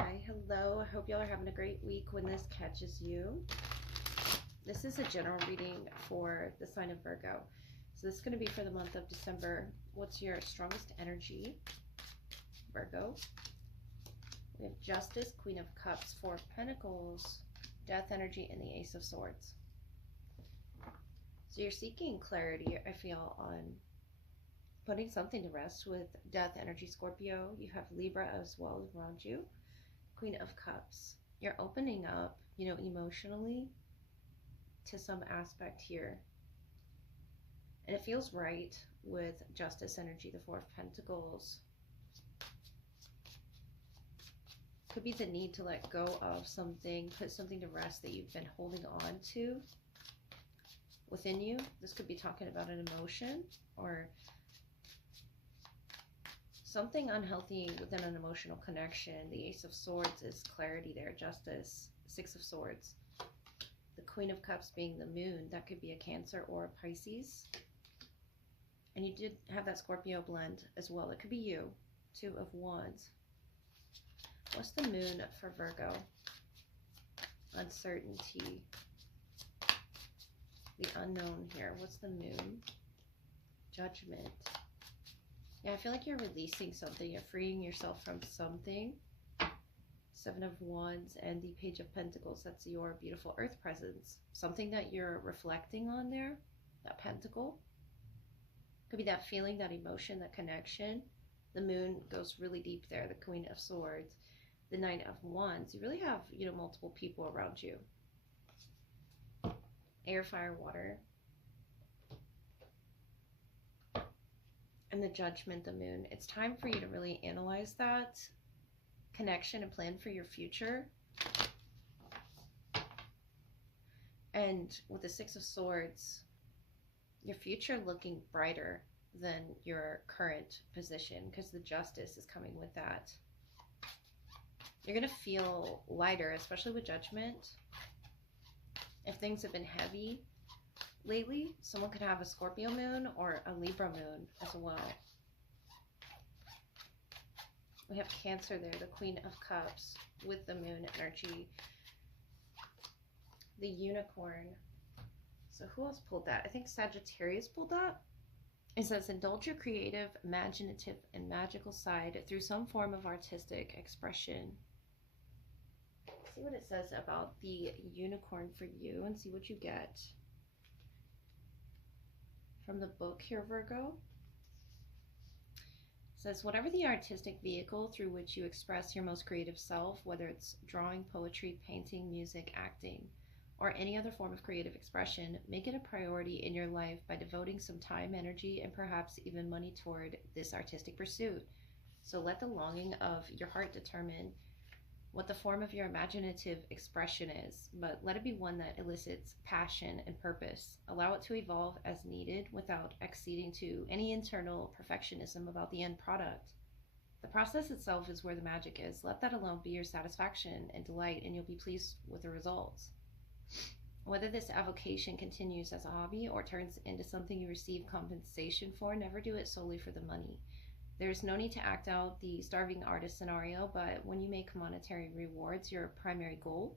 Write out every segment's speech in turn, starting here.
Hi, hello. I hope y'all are having a great week when this catches you. This is a general reading for the sign of Virgo. So this is going to be for the month of December. What's your strongest energy, Virgo? We have Justice, Queen of Cups, Four of Pentacles, Death energy, and the Ace of Swords. So you're seeking clarity, I feel, on putting something to rest with Death energy, Scorpio. You have Libra as well around you. Queen of Cups. You're opening up, emotionally to some aspect here. And it feels right with Justice energy, the Four of Pentacles. Could be the need to let go of something, put something to rest that you've been holding on to within you. This could be talking about an emotion or something unhealthy within an emotional connection. The Ace of Swords is clarity there. Justice, Six of Swords. The Queen of Cups being the moon. That could be a Cancer or a Pisces. And you did have that Scorpio blend as well. It could be you. Two of Wands. What's the moon for Virgo? Uncertainty. The unknown here. What's the moon? Judgment. Yeah, I feel like you're releasing something. You're freeing yourself from something. Seven of Wands and the Page of Pentacles. That's your beautiful earth presence. Something that you're reflecting on there. That pentacle. Could be that feeling, that emotion, that connection. The moon goes really deep there. The Queen of Swords. The Knight of Wands. You really have, multiple people around you. Air, fire, water. And the Judgment, the moon. It's time for you to really analyze that connection and plan for your future. And with the Six of Swords, your future looking brighter than your current position, because the Justice is coming with that. You're going to feel lighter, especially with Judgment. If things have been heavy lately, someone could have a Scorpio moon or a Libra moon as well. We have Cancer there, the Queen of Cups with the moon energy. The Unicorn. So who else pulled that? I think Sagittarius pulled that. It says, indulge your creative, imaginative, and magical side through some form of artistic expression. See what it says about the unicorn for you and see what you get from the book here, Virgo. It says, whatever the artistic vehicle through which you express your most creative self, whether it's drawing, poetry, painting, music, acting, or any other form of creative expression, make it a priority in your life by devoting some time, energy, and perhaps even money toward this artistic pursuit. So let the longing of your heart determine what the form of your imaginative expression is, but let it be one that elicits passion and purpose. Allow it to evolve as needed without acceding to any internal perfectionism about the end product. The process itself is where the magic is. Let that alone be your satisfaction and delight, and you'll be pleased with the results. Whether this avocation continues as a hobby or turns into something you receive compensation for, never do it solely for the money. There's no need to act out the starving artist scenario, but when you make monetary rewards your primary goal,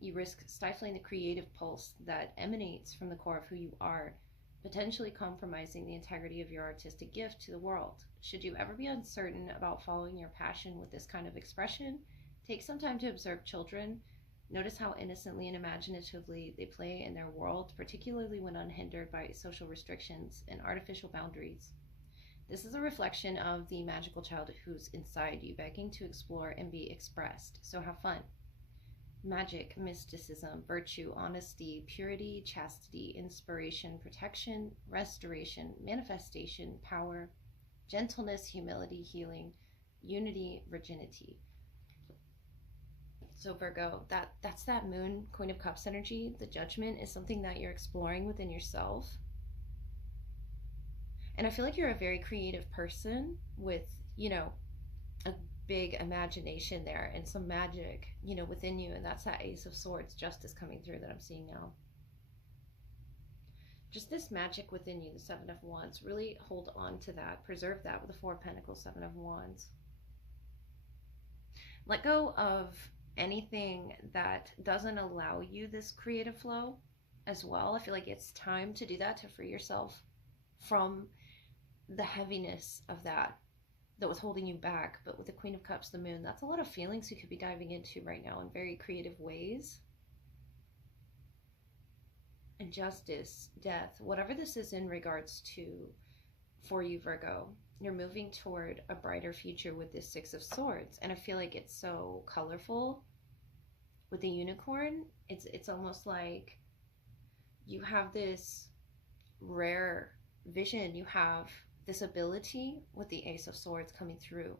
you risk stifling the creative pulse that emanates from the core of who you are, potentially compromising the integrity of your artistic gift to the world. Should you ever be uncertain about following your passion with this kind of expression, take some time to observe children. Notice how innocently and imaginatively they play in their world, particularly when unhindered by social restrictions and artificial boundaries. This is a reflection of the magical child who's inside you, begging to explore and be expressed. So have fun. Magic, mysticism, virtue, honesty, purity, chastity, inspiration, protection, restoration, manifestation, power, gentleness, humility, healing, unity, virginity. So Virgo, that's that moon, Queen of Cups energy. The Judgment is something that you're exploring within yourself. And I feel like you're a very creative person with, a big imagination there and some magic, within you. And that's that Ace of Swords, Justice coming through that I'm seeing now. Just this magic within you, the Seven of Wands. Really hold on to that. Preserve that with the Four of Pentacles, Seven of Wands. Let go of anything that doesn't allow you this creative flow as well. I feel like it's time to do that, to free yourself from the heaviness of that was holding you back. But with the Queen of Cups, the Moon, that's a lot of feelings you could be diving into right now in very creative ways. And justice, death, whatever this is in regards to for you, Virgo, you're moving toward a brighter future with this Six of Swords. And I feel like it's so colorful with the unicorn. It's almost like you have this rare vision, you have this ability with the Ace of Swords coming through.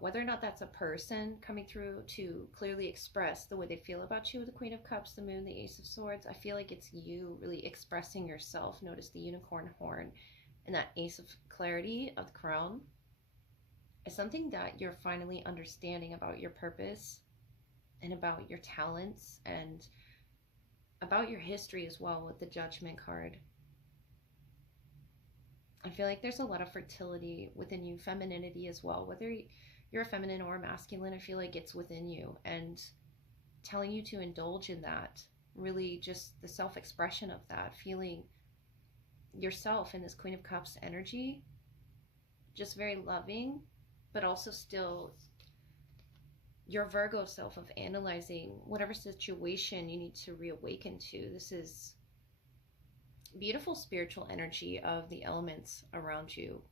Whether or not that's a person coming through to clearly express the way they feel about you with the Queen of Cups, the Moon, the Ace of Swords, I feel like it's you really expressing yourself. Notice the unicorn horn and that Ace of Clarity of the Crown is something that you're finally understanding about your purpose and about your talents and about your history as well with the Judgment card. I feel like there's a lot of fertility within you, femininity as well. Whether you're a feminine or a masculine, I feel like it's within you and telling you to indulge in that. Really just the self-expression of that, feeling yourself in this Queen of Cups energy, just very loving, but also still your Virgo self of analyzing whatever situation you need to reawaken to. This is beautiful spiritual energy of the elements around you,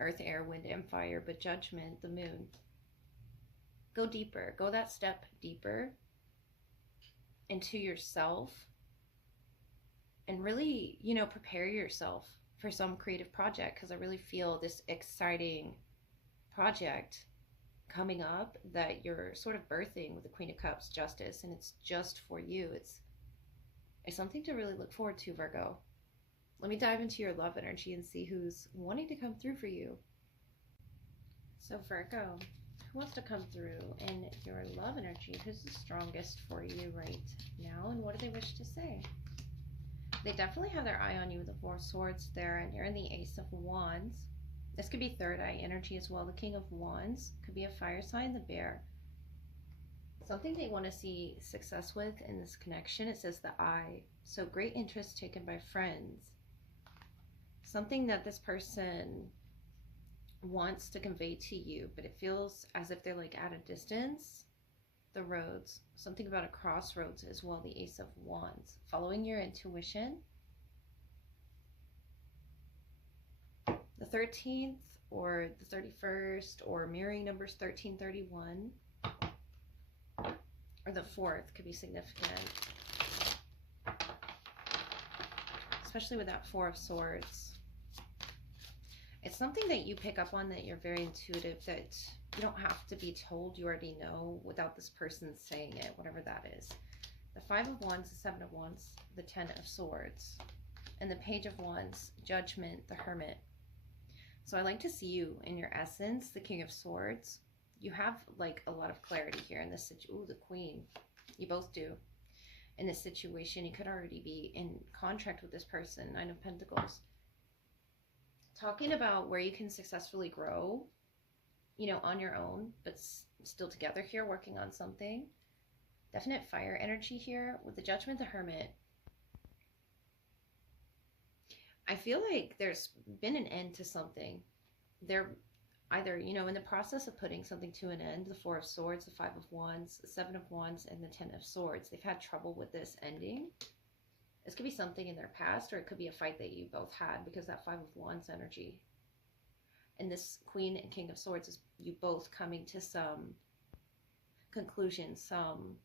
earth, air, wind, and fire. But Judgment, the Moon, go deeper, go that step deeper into yourself and really, prepare yourself for some creative project, because I really feel this exciting project coming up that you're sort of birthing with the Queen of Cups, Justice, and it's just for you. It's something to really look forward to, Virgo. Let me dive into your love energy and see who's wanting to come through for you. So Virgo, who wants to come through in your love energy? Who's the strongest for you right now, and what do they wish to say? They definitely have their eye on you with the Four of Swords there, and you're in the Ace of Wands. This could be third eye energy as well. The King of Wands could be a fire sign, the Bear. Something they want to see success with in this connection, it says the Eye. So great interest taken by friends. Something that this person wants to convey to you, but it feels as if they're like at a distance. The Roads, something about a crossroads as well, the Ace of Wands. Following your intuition. The 13th or the 31st, or mirroring numbers 1331, or the 4th could be significant. Especially with that Four of Swords. It's something that you pick up on, that you're very intuitive, that you don't have to be told, you already know without this person saying it, whatever that is. The Five of Wands, the Seven of Wands, the Ten of Swords, and the Page of Wands, Judgment, the Hermit. So I like to see you in your essence, the King of Swords. You have like a lot of clarity here in this situation. Ooh, the Queen. You both do. In this situation, you could already be in contract with this person, Nine of Pentacles. Talking about where you can successfully grow, on your own, but still together here, working on something. Definite fire energy here with the Judgment, the Hermit. I feel like there's been an end to something. They're either, in the process of putting something to an end, the Four of Swords, the Five of Wands, the Seven of Wands, and the Ten of Swords. They've had trouble with this ending. This could be something in their past, or it could be a fight that you both had, because that Five of Wands energy. And this Queen and King of Swords is you both coming to some conclusion, some,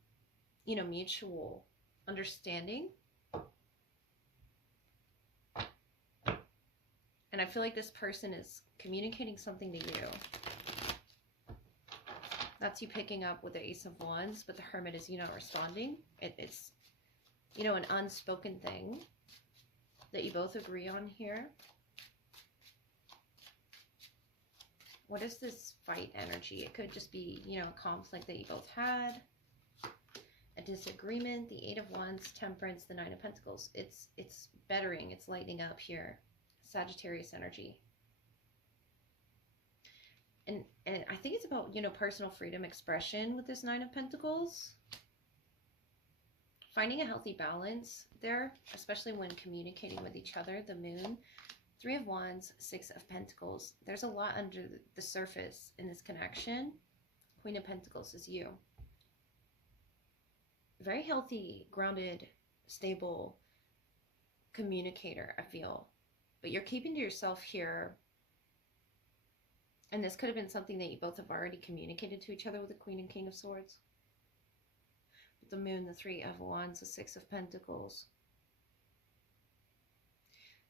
mutual understanding. And I feel like this person is communicating something to you. That's you picking up with the Ace of Wands, but the Hermit is you not responding. It's, an unspoken thing that you both agree on here. What is this fight energy? It could just be, a conflict that you both had, a disagreement, the Eight of Wands, Temperance, the Nine of Pentacles. It's bettering, it's lightening up here. Sagittarius energy. And I think it's about, personal freedom expression with this Nine of Pentacles. Finding a healthy balance there, especially when communicating with each other. The Moon, Three of Wands, Six of Pentacles. There's a lot under the surface in this connection. Queen of Pentacles is you. Very healthy, grounded, stable communicator, I feel. But you're keeping to yourself here. And this could have been something that you both have already communicated to each other with the Queen and King of Swords. With the Moon, the Three of Wands, the Six of Pentacles.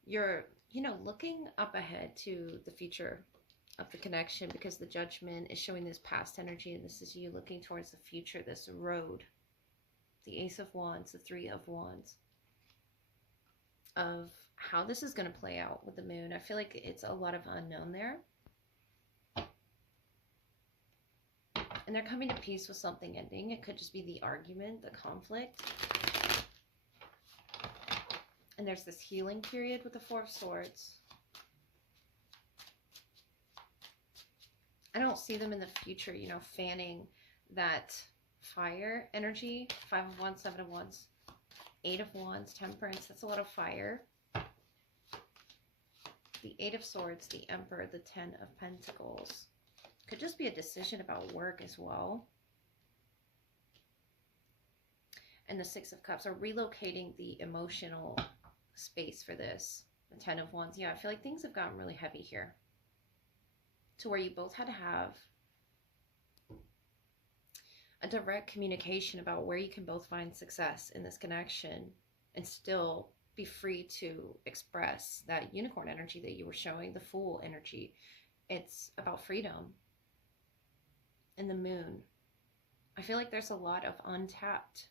You're, looking up ahead to the future of the connection, because the Judgment is showing this past energy, and this is you looking towards the future, this road. The Ace of Wands, the Three of Wands. Of how this is going to play out with the Moon. I feel like it's a lot of unknown there. And they're coming to peace with something ending. It could just be the argument, the conflict. And there's this healing period with the Four of Swords. I don't see them in the future, fanning that fire energy. Five of Wands, Seven of Wands, Eight of Wands, Temperance. That's a lot of fire. The Eight of Swords, the Emperor, the Ten of Pentacles. Could just be a decision about work as well. And the Six of Cups are relocating the emotional space for this. The Ten of Wands. Yeah, I feel like things have gotten really heavy here. To where you both had to have a direct communication about where you can both find success in this connection and still be free to express that unicorn energy that you were showing, the Fool energy. It's about freedom. And the Moon. I feel like there's a lot of untapped.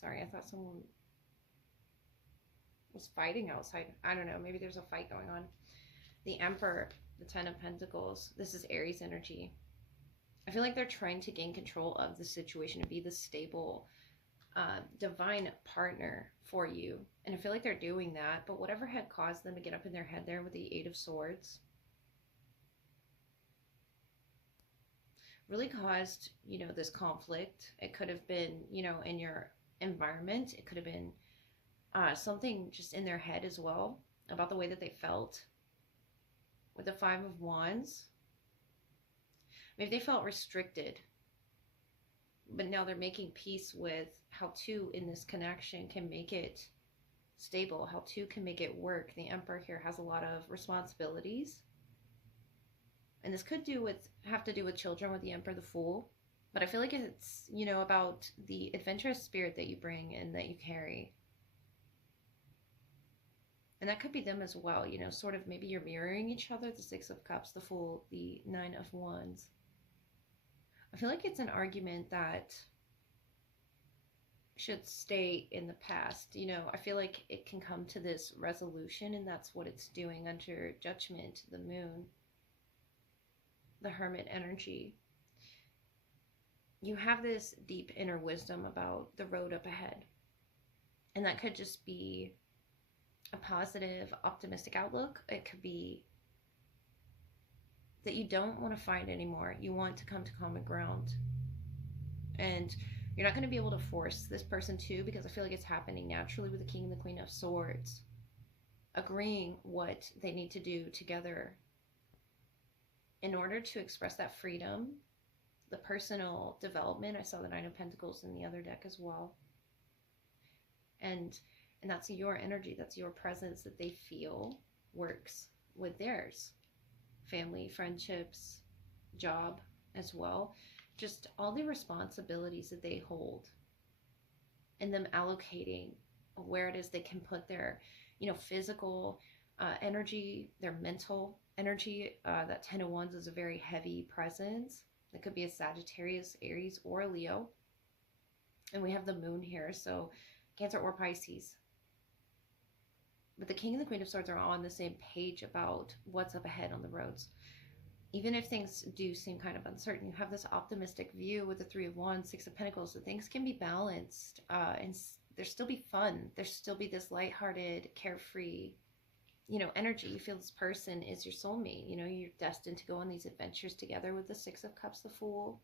Sorry, I thought someone was fighting outside. I don't know. Maybe there's a fight going on. The Emperor, the Ten of Pentacles. This is Aries energy. I feel like they're trying to gain control of the situation and be the stable, divine partner for you. And I feel like they're doing that. But whatever had caused them to get up in their head there with the Eight of Swords really caused, this conflict. It could have been, in your environment. It could have been something just in their head as well about the way that they felt. With the Five of Wands, maybe they felt restricted, but now they're making peace with how two in this connection can make it stable, how two can make it work. The Emperor here has a lot of responsibilities, and this could have to do with children with the Emperor, the Fool. But I feel like it's, about the adventurous spirit that you bring and that you carry. And that could be them as well, sort of maybe you're mirroring each other. The Six of Cups, the Fool, the Nine of Wands. I feel like it's an argument that should stay in the past. I feel like it can come to this resolution, and that's what it's doing under Judgment, the Moon, the Hermit energy. You have this deep inner wisdom about the road up ahead. And that could just be a positive, optimistic outlook. It could be that you don't want to fight anymore. You want to come to common ground. And you're not going to be able to force this person to, because I feel like it's happening naturally with the King and the Queen of Swords. Agreeing what they need to do together in order to express that freedom, the personal development. I saw the Nine of Pentacles in the other deck as well. And that's your energy, that's your presence that they feel works with theirs. Family, friendships, job as well. Just all the responsibilities that they hold. And them allocating where it is they can put their, physical energy, their mental energy. That Ten of Wands is a very heavy presence. It could be a Sagittarius, Aries, or a Leo. And we have the Moon here, so Cancer or Pisces. But the King and the Queen of Swords are on the same page about what's up ahead on the roads. Even if things do seem kind of uncertain, you have this optimistic view with the Three of Wands, Six of Pentacles, that things can be balanced, and there still be fun. There still be this lighthearted, carefree energy. You feel this person is your soulmate. You're destined to go on these adventures together with the Six of Cups, the Fool.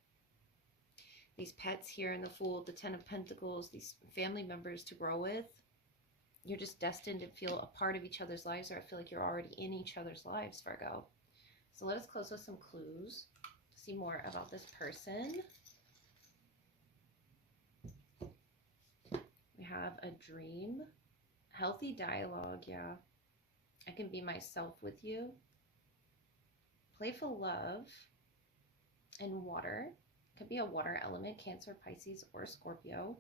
These pets here in the Fool, the Ten of Pentacles, these family members to grow with. You're just destined to feel a part of each other's lives, or I feel like you're already in each other's lives, Virgo. So let us close with some clues to see more about this person. We have a dream, healthy dialogue, yeah. I can be myself with you. Playful love and water. Could be a water element, Cancer, Pisces, or Scorpio.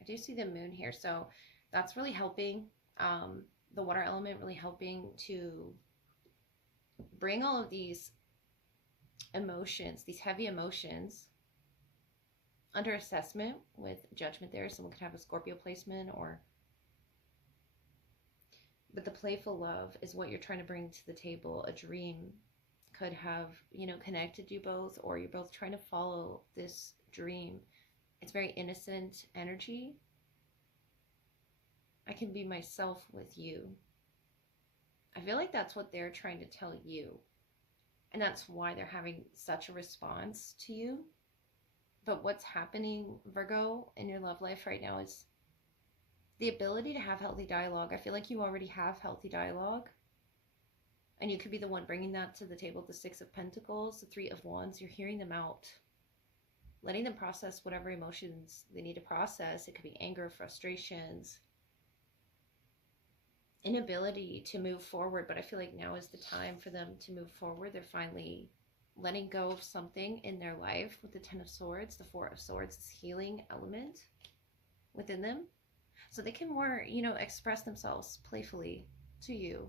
I do see the moon here, so that's really helping. The water element really helping to bring all of these emotions, these heavy emotions, under assessment with judgment there. Someone could have a Scorpio placement, but the playful love is what you're trying to bring to the table. A dream could have, connected you both, or you're both trying to follow this dream. It's very innocent energy. I can be myself with you. I feel like that's what they're trying to tell you. And that's why they're having such a response to you. But what's happening, Virgo, in your love life right now is the ability to have healthy dialogue. I feel like you already have healthy dialogue. And you could be the one bringing that to the table. The Six of Pentacles, the Three of Wands. You're hearing them out. Letting them process whatever emotions they need to process. It could be anger, frustrations, inability to move forward. But I feel like now is the time for them to move forward. They're finally letting go of something in their life with the Ten of Swords. The Four of Swords, this healing element within them. So they can more, express themselves playfully to you